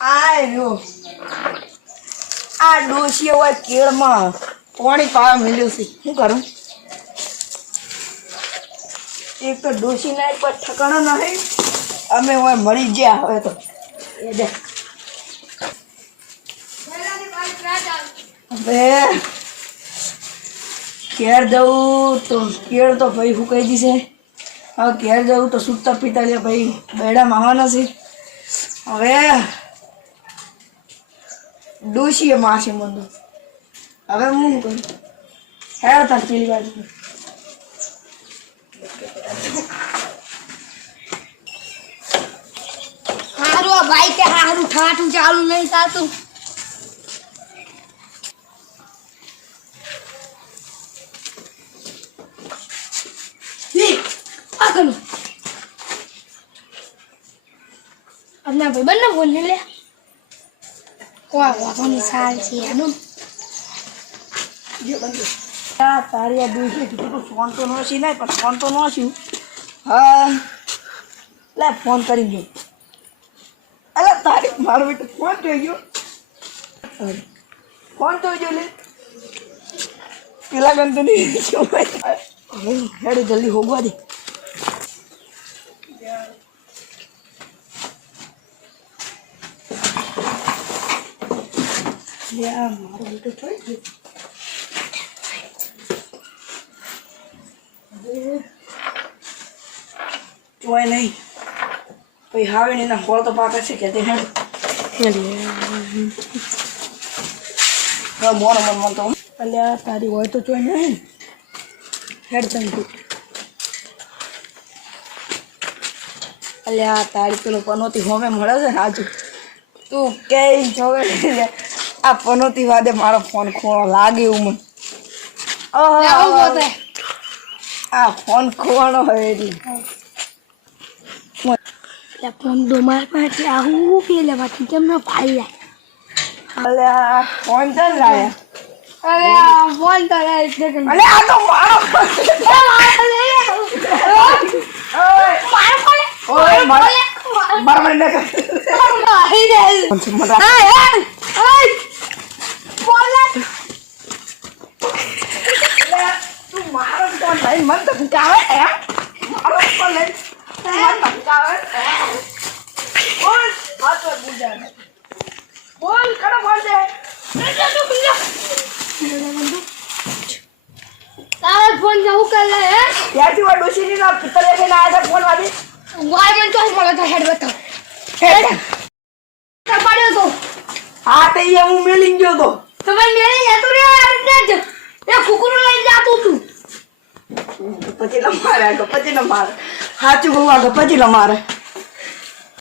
આયો આ ડોશી હોય કેળમાં પાણી પાવા મળ્યું છે શું કરું એક તો ડોશી ના પર ઠકાણા નહીં અમે હોય મરી ગયા હવે તો એ દે હવે ઘેર જવું તો કેળ તો ભાઈ ફૂકાઈ દીશે હવે ઘેર જવું તો સૂતા પીતા લે ભાઈ બેડામાં આવવાના છે હવે ડોશીએ માસી મંદો હવે હું કરું હેર તાર પેલી બાજુ હારું ભાઈ કે હારું ઠાઠું ચાલુ નહીં થાતું આગળ આપના ભાઈ બંને બોલ લે કોઈ વાતોની સાલ છે એનું જે બંધ તારી આ ડોશી કીધું ફોન તો નોશી નહીં પણ ફોન તો નોશ્યું હા લે ફોન કરી ગયો અલા તારી મારો બેટો ફોન જોઈ ગયો ફોન જોઈ ગયો લે પેલા ગન તો નહીં હવે હેડ જલ્દી હોગવા દે મારો બેટો થોડી ગયો જોય નહીં પછી હાવે ને એના ફળ તો પાકે છે કે તે હેડ મોનો મન તો અલ્યા તારી હોય તો જોઈ નહીં હેડ ચંકુ અલ્યા તારી પેલો પનોતી હોમે મળે છે ને આજુ તું કે જોવે આ પનોતી વાદે મારો ફોન ખોવાનો લાગે એવું મને આ ફોન ખોવાનો હોય એટલે ફોન દોમાર પાસે આવું પેલે બાકી કેમ ના ભાઈ લે અલે આ ફોન ચાલ લાયા અરે આ ફોન તો લે અલે આ તો મારો ઓય માર મને ના તું મારો ફોન લઈ મન તો કાવે હે મારો ફોન લઈ મન તો કાવે બોલ આ તો બુજા બોલ કરો બોલ દે તારે ફોન જાઉં કર લે હે ત્યાંથી વા ડોશીની ના પિત્તર લઈને આયા ફોન વાળી વાય મન તો મળે તો હેડ બતાવ હેડ પડ્યો તો હા તે હું મેલી ગયો તો તમે મેલી જતો રે આ રીતે એ કુકરું લઈ જાતો તું પછી ન મારે સાચું કહું આગળ પછી ન મારે